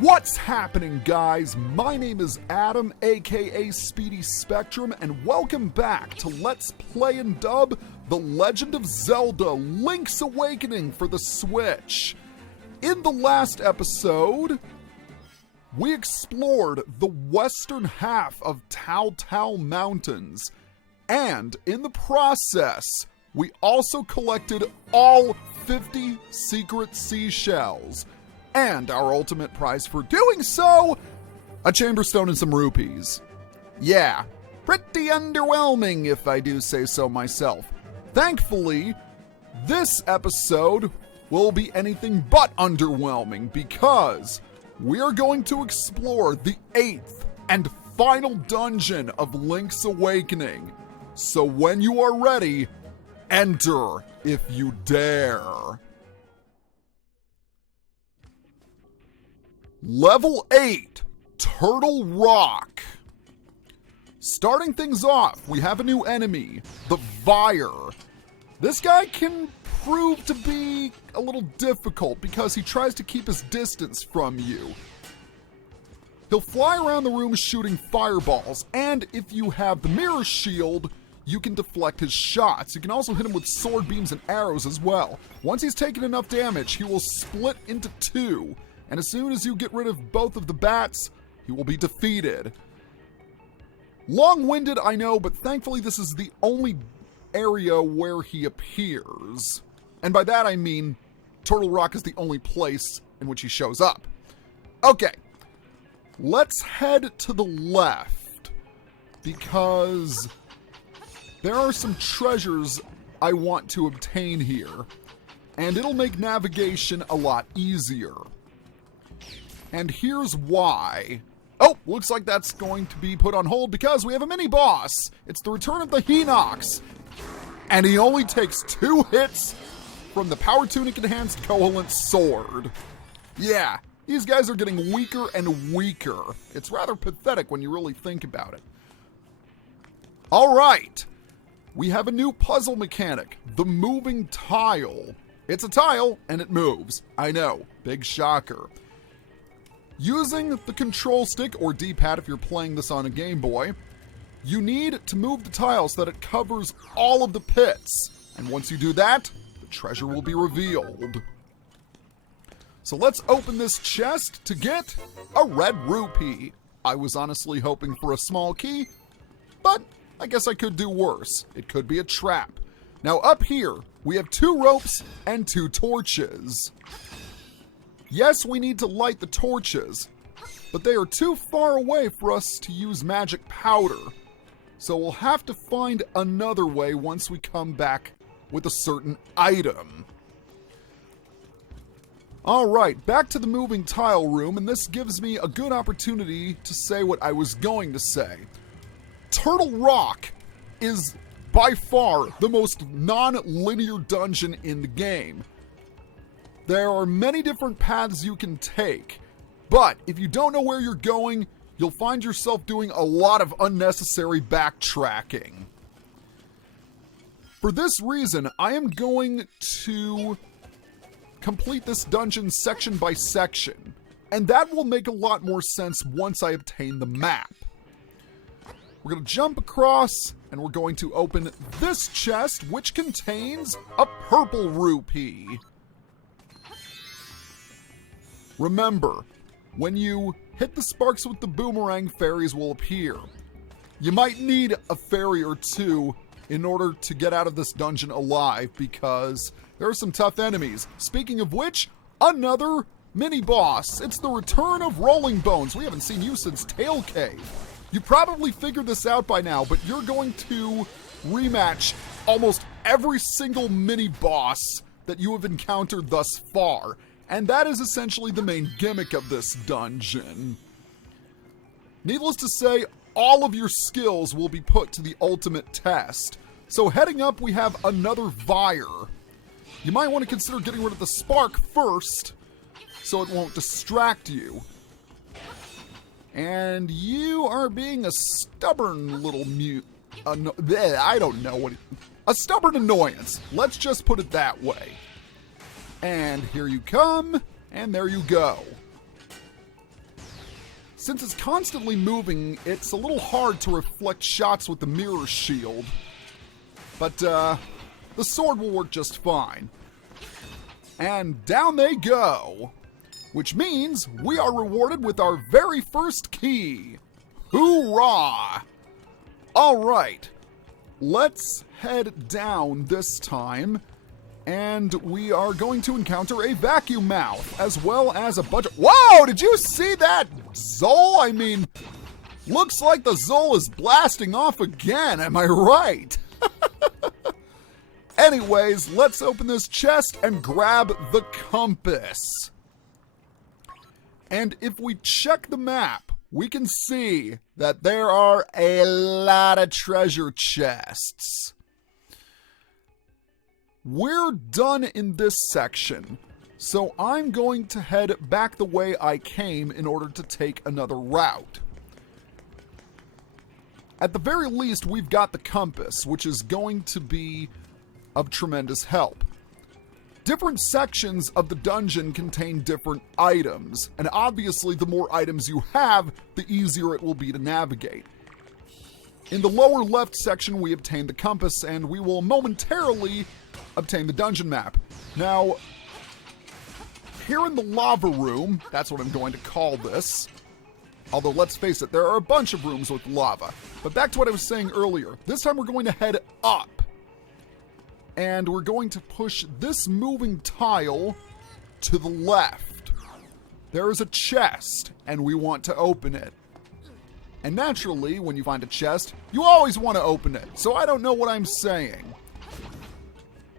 What's happening, guys? My name is Adam, aka Speedy Spectrum, and welcome back to Let's Play and Dub The Legend of Zelda Link's Awakening for the Switch. In the last episode, we explored the western half of TLOZ Mountains, and in the process, we also collected all 50 secret seashells. And our ultimate prize for doing so, a chamber stone and some rupees. Yeah, pretty underwhelming if I do say so myself. Thankfully, this episode will be anything but underwhelming because we are going to explore the 8th and final dungeon of Link's Awakening. So when you are ready, enter if you dare. Level 8, Turtle Rock. Starting things off, we have a new enemy, the Vyre. This guy can prove to be a little difficult because he tries to keep his distance from you. He'll fly around the room shooting fireballs, and if you have the mirror shield, you can deflect his shots. You can also hit him with sword beams and arrows as well. Once he's taken enough damage, he will split into two. And as soon as you get rid of both of the bats, he will be defeated. Long-winded, I know, but thankfully this is the only area where he appears. And by that I mean Turtle Rock is the only place in which he shows up. Okay, let's head to the left, because there are some treasures I want to obtain here, and it'll make navigation a lot easier. And here's why. Oh, looks like that's going to be put on hold because we have a mini-boss. It's the return of the Hinox. And he only takes 2 hits from the Power Tunic Enhanced Covalent Sword. Yeah, these guys are getting weaker and weaker. It's rather pathetic when you really think about it. Alright, we have a new puzzle mechanic, the moving tile. It's a tile, and it moves. I know, big shocker. Using the control stick, or D-pad if you're playing this on a Game Boy, you need to move the tile so that it covers all of the pits. And once you do that, the treasure will be revealed. So let's open this chest to get a red rupee. I was honestly hoping for a small key, but I guess I could do worse. It could be a trap. Now up here, we have 2 ropes and 2 torches. Yes, we need to light the torches, but they are too far away for us to use magic powder. So we'll have to find another way once we come back with a certain item. Alright, back to the moving tile room, and this gives me a good opportunity to say what I was going to say. Turtle Rock is by far the most non-linear dungeon in the game. There are many different paths you can take, but if you don't know where you're going, you'll find yourself doing a lot of unnecessary backtracking. For this reason, I am going to complete this dungeon section by section, and that will make a lot more sense once I obtain the map. We're going to jump across, and we're going to open this chest, which contains a purple rupee. Remember, when you hit the sparks with the boomerang, fairies will appear. You might need a fairy or 2 in order to get out of this dungeon alive because there are some tough enemies. Speaking of which, another mini-boss. It's the return of Rolling Bones. We haven't seen you since Tail Cave. You probably figured this out by now, but you're going to rematch almost every single mini-boss that you have encountered thus far. And that is essentially the main gimmick of this dungeon. Needless to say, all of your skills will be put to the ultimate test. So heading up, we have another Vyre. You might want to consider getting rid of the spark first, so it won't distract you. And you are being a stubborn little I don't know what... A stubborn annoyance. Let's just put it that way. And here you come, and there you go. Since it's constantly moving, it's a little hard to reflect shots with the mirror shield. But, the sword will work just fine. And down they go. Which means we are rewarded with our very first key. Hoorah! Alright, let's head down this time. And we are going to encounter a vacuum mouth, as well as a bunch of... Whoa! Did you see that Zol? I mean, looks like the Zol is blasting off again, am I right? Anyways, let's open this chest and grab the compass. And if we check the map, we can see that there are a lot of treasure chests. We're done in this section, so I'm going to head back the way I came in order to take another route. At the very least, we've got the compass, which is going to be of tremendous help. Different sections of the dungeon contain different items, and obviously the more items you have, the easier it will be to navigate. In the lower left section, we obtain the compass, and we will momentarily obtain the dungeon map. Now, here in the lava room, that's what I'm going to call this, although let's face it, there are a bunch of rooms with lava. But back to what I was saying earlier, this time we're going to head up. And we're going to push this moving tile to the left. There is a chest, and we want to open it. And naturally, when you find a chest, you always want to open it, so I don't know what I'm saying.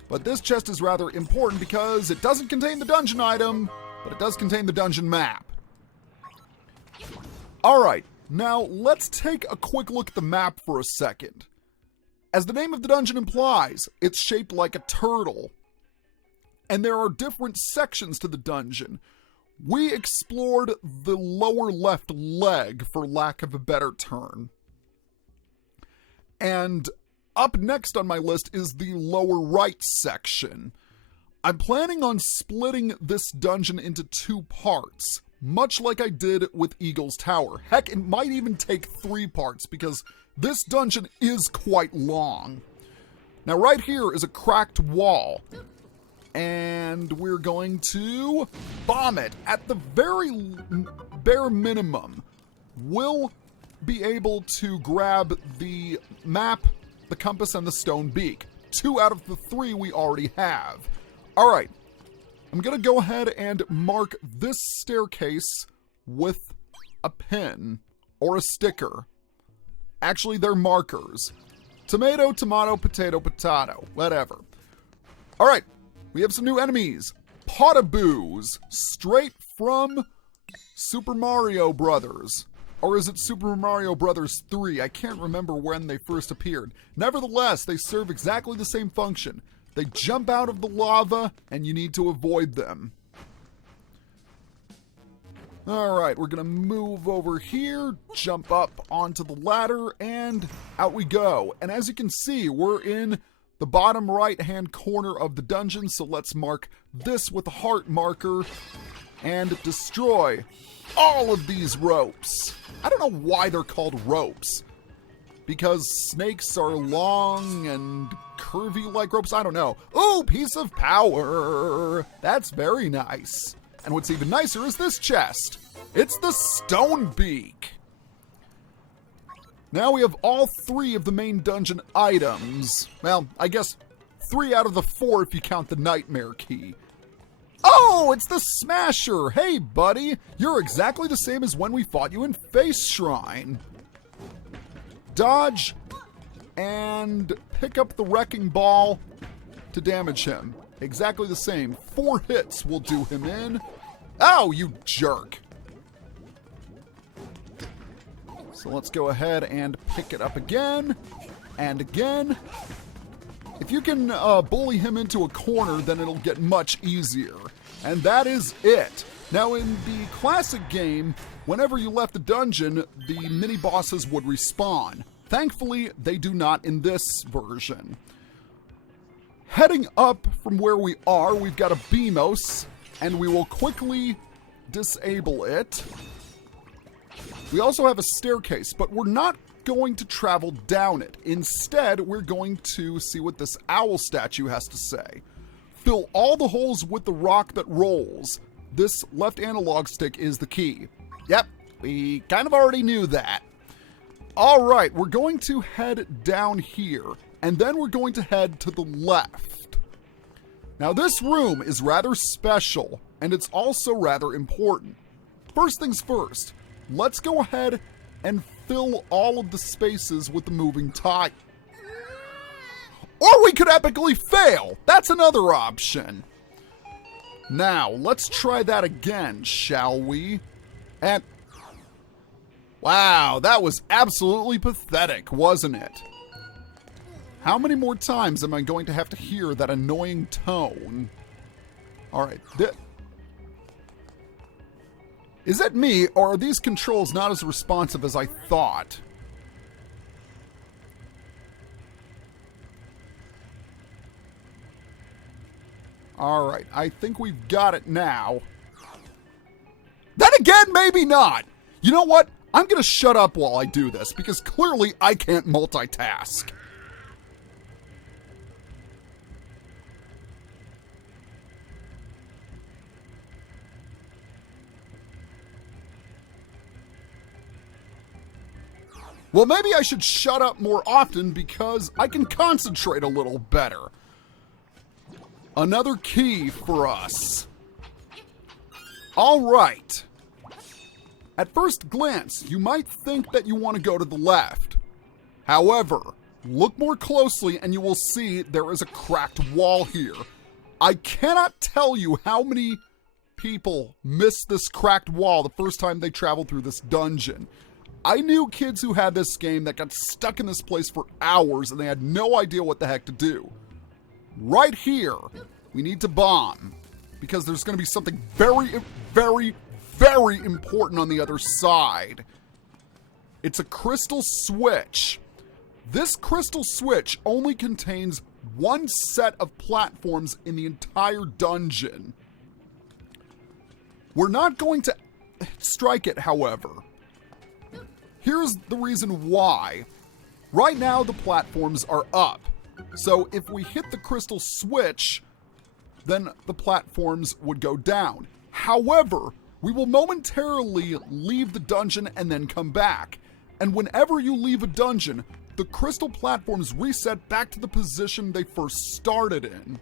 But this chest is rather important because it doesn't contain the dungeon item, but it does contain the dungeon map. Alright, now let's take a quick look at the map for a second. As the name of the dungeon implies, it's shaped like a turtle. And there are different sections to the dungeon. We explored the lower left leg, for lack of a better term. And up next on my list is the lower right section. I'm planning on splitting this dungeon into two parts, much like I did with Eagle's Tower. Heck, it might even take 3 parts because this dungeon is quite long. Now right here is a cracked wall, and we're going to bomb it. At the very bare minimum, we'll be able to grab the map, the compass, and the stone beak. 2 out of the 3 we already have. Alright, I'm gonna go ahead and mark this staircase with a pin or a sticker. Actually, they're markers. Tomato, tomato, potato, potato. Whatever. Alright, we have some new enemies. Potaboos. Straight from Super Mario Brothers. Or is it Super Mario Brothers 3? I can't remember when they first appeared. Nevertheless, they serve exactly the same function. They jump out of the lava, and you need to avoid them. Alright, we're going to move over here, jump up onto the ladder, and out we go. And as you can see, we're in the bottom right-hand corner of the dungeon, so let's mark this with a heart marker and destroy all of these ropes. I don't know why they're called ropes. Because snakes are long and curvy like ropes? I don't know. Ooh, piece of power! That's very nice. And what's even nicer is this chest. It's the stone beak. Now we have all 3 of the main dungeon items. Well, I guess 3 out of the 4 if you count the nightmare key. Oh, it's the Smasher! Hey, buddy! You're exactly the same as when we fought you in Face Shrine. Dodge and pick up the wrecking ball to damage him. Exactly the same. 4 hits will do him in. Oh, you jerk! So let's go ahead and pick it up again and again. If you can bully him into a corner, then it'll get much easier. And that is it. Now, in the classic game, whenever you left the dungeon, the mini-bosses would respawn. Thankfully, they do not in this version. Heading up from where we are, we've got a Beamos, and we will quickly disable it. We also have a staircase, but we're not going to travel down it. Instead, we're going to see what this owl statue has to say. Fill all the holes with the rock that rolls. This left analog stick is the key. Yep, we kind of already knew that. All right, we're going to head down here, and then we're going to head to the left. Now, this room is rather special, and it's also rather important. First things first, let's go ahead and fill all of the spaces with the moving tile. Or we could epically fail. That's another option. Now, let's try that again, shall we? And wow, that was absolutely pathetic, wasn't it? How many more times am I going to have to hear that annoying tone? All right. Is it me, or are these controls not as responsive as I thought? All right, I think we've got it now. Then again, maybe not. You know what? I'm going to shut up while I do this, because clearly I can't multitask. Well, maybe I should shut up more often because I can concentrate a little better. Another key for us. All right. At first glance, you might think that you want to go to the left. However, look more closely and you will see there is a cracked wall here. I cannot tell you how many people missed this cracked wall the first time they traveled through this dungeon. I knew kids who had this game that got stuck in this place for hours and they had no idea what the heck to do. Right here, we need to bomb because there's going to be something very, very, very important on the other side. It's a crystal switch. This crystal switch only contains one set of platforms in the entire dungeon. We're not going to strike it, however. Here's the reason why. Right now, the platforms are up. So if we hit the crystal switch, then the platforms would go down. However, we will momentarily leave the dungeon and then come back. And whenever you leave a dungeon, the crystal platforms reset back to the position they first started in.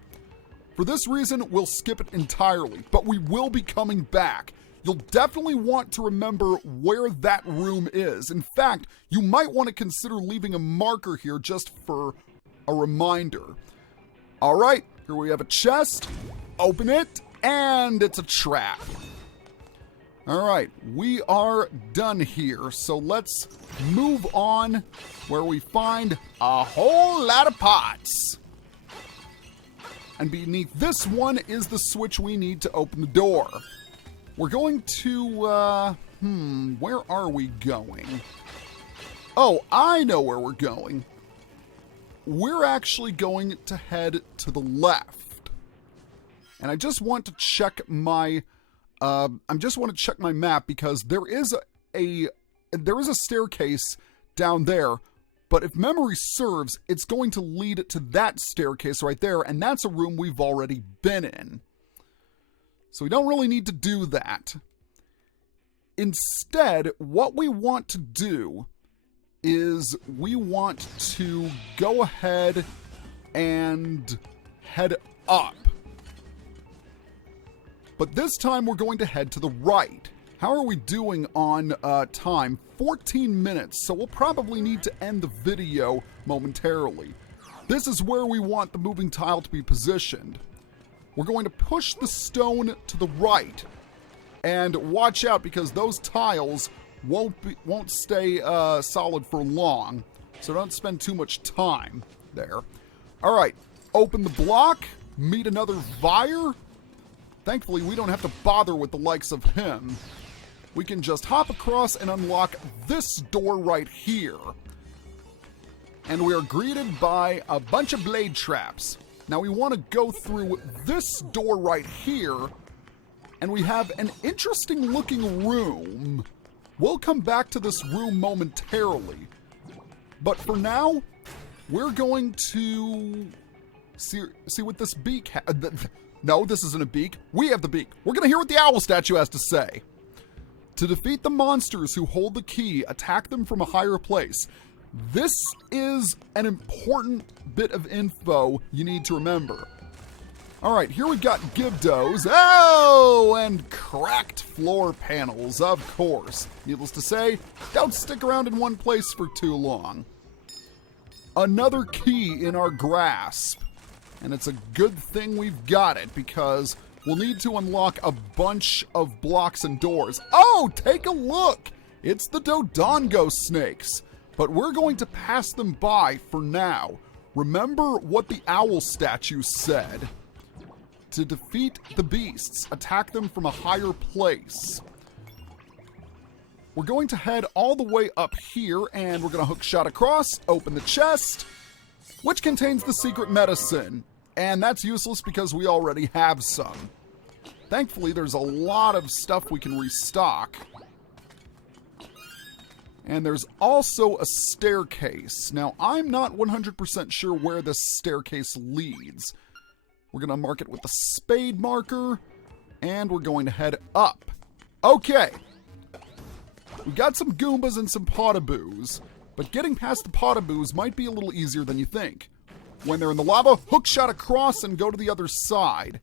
For this reason, we'll skip it entirely, but we will be coming back. You'll definitely want to remember where that room is. In fact, you might want to consider leaving a marker here just for a reminder. All right, here we have a chest. Open it, and it's a trap. All right, we are done here. So let's move on where we find a whole lot of pots. And beneath this one is the switch we need to open the door. We're going to, where are we going? Oh, I know where we're going. We're actually going to head to the left. And I just want to check my, my map because there is a staircase down there. But if memory serves, it's going to lead to that staircase right there, and that's a room we've already been in. So we don't really need to do that. Instead, what we want to do is we want to go ahead and head up. But this time we're going to head to the right. How are we doing on time? 14 minutes, so we'll probably need to end the video momentarily. This is where we want the moving tile to be positioned. We're going to push the stone to the right, and watch out because those tiles won't stay solid for long, so don't spend too much time there. All right, open the block, meet another Vire. Thankfully, we don't have to bother with the likes of him. We can just hop across and unlock this door right here. And we are greeted by a bunch of blade traps. Now we want to go through this door right here, and we have an interesting looking room. We'll come back to this room momentarily. But for now, we're going to see what this beak No, this isn't a beak. We have the beak. We're going to hear what the owl statue has to say. To defeat the monsters who hold the key, attack them from a higher place. This is an important bit of info you need to remember. Alright, here we've got Gibdos. Oh, and cracked floor panels, of course. Needless to say, don't stick around in one place for too long. Another key in our grasp. And it's a good thing we've got it, because we'll need to unlock a bunch of blocks and doors. Oh, take a look! It's the Dodongo snakes. But we're going to pass them by for now. Remember what the owl statue said. To defeat the beasts, attack them from a higher place. We're going to head all the way up here, and we're going to hookshot across, open the chest, which contains the secret medicine. And that's useless because we already have some. Thankfully, there's a lot of stuff we can restock. And there's also a staircase. Now, I'm not 100% sure where this staircase leads. We're going to mark it with the spade marker, and we're going to head up. Okay. We've got some Goombas and some Potaboos, but getting past the Potaboos might be a little easier than you think. When they're in the lava, hookshot across and go to the other side.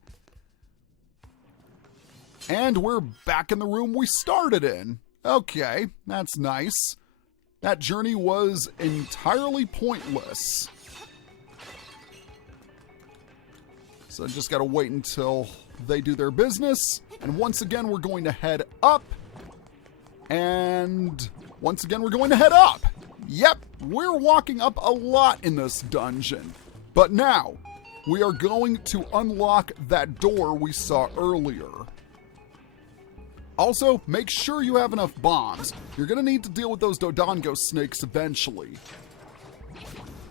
And we're back in the room we started in. Okay, that's nice. That journey was entirely pointless. So I just gotta wait until they do their business. And once again, we're going to head up. And once again, we're going to head up. Yep, we're walking up a lot in this dungeon. But now, we are going to unlock that door we saw earlier. Also, make sure you have enough bombs. You're going to need to deal with those Dodongo snakes eventually.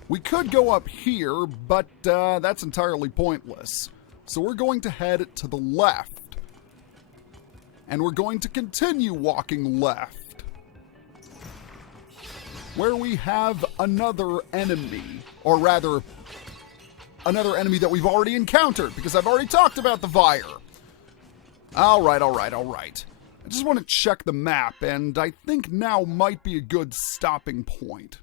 We could go up here, but that's entirely pointless. So we're going to head to the left. And we're going to continue walking left. Where we have another enemy. Or rather, another enemy that we've already encountered, because I've already talked about the Vire. Alright. I just want to check the map, and I think now might be a good stopping point.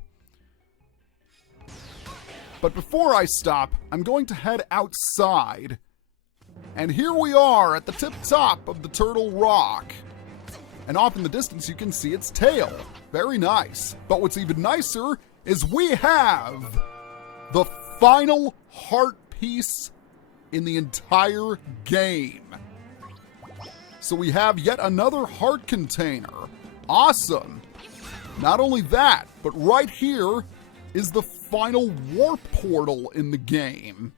But before I stop, I'm going to head outside. And here we are at the tip top of the Turtle Rock. And off in the distance you can see its tail. Very nice. But what's even nicer is we have the final heart piece in the entire game. So we have yet another heart container. Awesome. Not only that, but right here is the final warp portal in the game.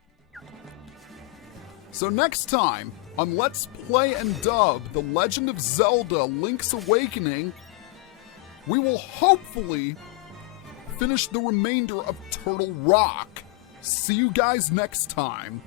So next time on Let's Play and Dub The Legend of Zelda Link's Awakening, we will hopefully finish the remainder of Turtle Rock. See you guys next time.